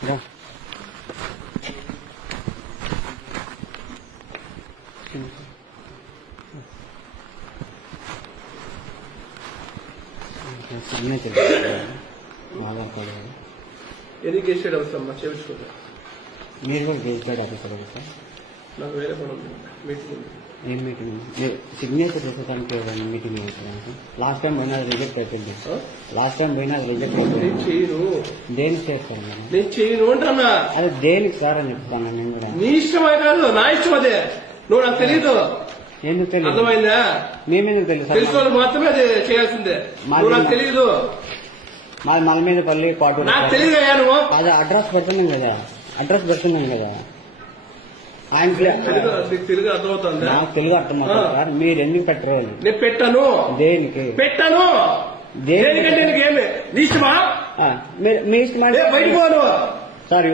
Aadhaar card ఎన్ని గెస్టెడ్ అవసరం చేయించుకోండి. మీరు కూడా గెజిటెడ్ ఆఫీసర్ సార్? నాకు వేరే పని ఉంది, మీటింగ్ ఉంది. ఏం మీటింగ్? సిగ్నేచర్ చేసేదానికి మీటింగ్ చేసేదానికి లాస్ట్ టైం పోయినా రిజెక్ట్ అయిపోయింది. లాస్ట్ టైం పోయినా రిజెక్ట్ అయిపోయింది. నేను చేయను. దేనికి చేస్తాను నేను చేయను అంటున్నా. అదే దేనికి సార్ అని చెప్తాను నేను కూడా. నీ ఇష్టమే కాదు, నా ఇష్టం అదే. నువ్వు నాకు తెలీదు. ఎందుకు తెలియదు? అర్థమైందా? మేమెందుకు తెలుసు? తెలిసిన వాళ్ళు మాత్రమే అది చేయాల్సిందే. నువ్వు నాకు తెలీదు. మాది మలమీదపల్లి పాటు. నాకు తెలియదు. నువ్వు అదే అడ్రస్ పెడుతున్నాం కదా, అడ్రస్ పెడుతున్నాం కదా. ఆయన తెలుగు అర్థమవుతుంది. నాకు తెలుగు అర్థమవుతుంది సార్. మీరు ఎందుకు పెట్టరు? నేను పెట్టను. దేనికి పెట్టను? దేనికంటే నీకేమి నీ ఇష్టమా? మీ ఇష్టమా? బయటకు పోను sir.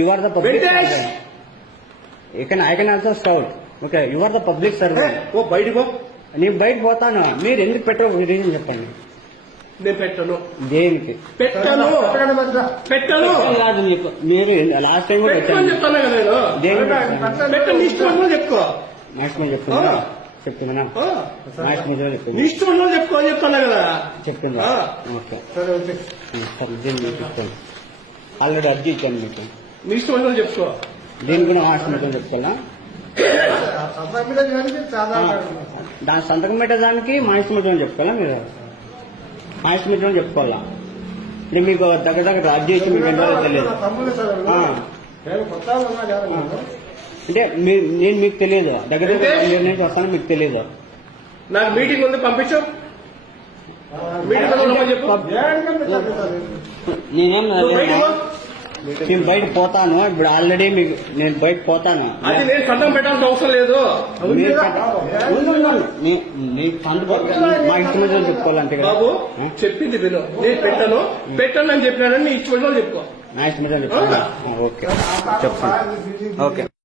You are the public servant. I can also scout. Okay, you are the public servant. ఓ బయటకు. నేను బయట పోతాను. మీరు ఎందుకు పెట్టరు రీజన్ చెప్పండి. నేను పెట్టను. దేనికి పెట్టను? పెట్టను కాదు. మీరు లాస్ట్ టైం కూడా చెప్తాను కదా నేను. పెట్టను. ఇష్టం చెప్పుకో. నెక్స్ట్ మీద చెప్తున్నా చెప్తున్నా నెక్స్ట్ మీద చెప్తున్నా. ఇష్టం చెప్పుకో చెప్తాను కదా. చెప్తున్నా. ఓకే సార్, దీన్ని చెప్తాను. ఆల్రెడీ అర్జీ ఇచ్చాను మీకు. నీ ఇష్టం చెప్పుకో. దీన్ని కూడా లాస్ట్ మీద చెప్తానా? దాని సంతకం పెట్టేదానికి మా ఇష్టం చెప్పుకోవాలా? మీరు మా ఇష్టం చెప్పుకోవాలా? నేను మీకు దగ్గర అర్జీ ఇచ్చి మీకు ఎన్నో తెలియదు అంటే నేను మీకు తెలియదు. దగ్గర నేను వస్తాను మీకు తెలియదు. నాకు మీటింగ్ ఉంది, పంపించు. నేను బయట పోతాను. ఇప్పుడు ఆల్రెడీ మీకు నేను బయట పోతాను. అది నేను సంతకం పెట్టాల్సిన అవసరం లేదు. మా ఇష్టం చెప్పుకోవాలంటే బాబు చెప్పింది విను. నేను పెట్టను పెట్టను అని చెప్పినానని నీ ఇష్టం చెప్పుకో. నా ఇష్టం చెప్పుకోవాలి. ఓకే చెప్తాను. ఓకే.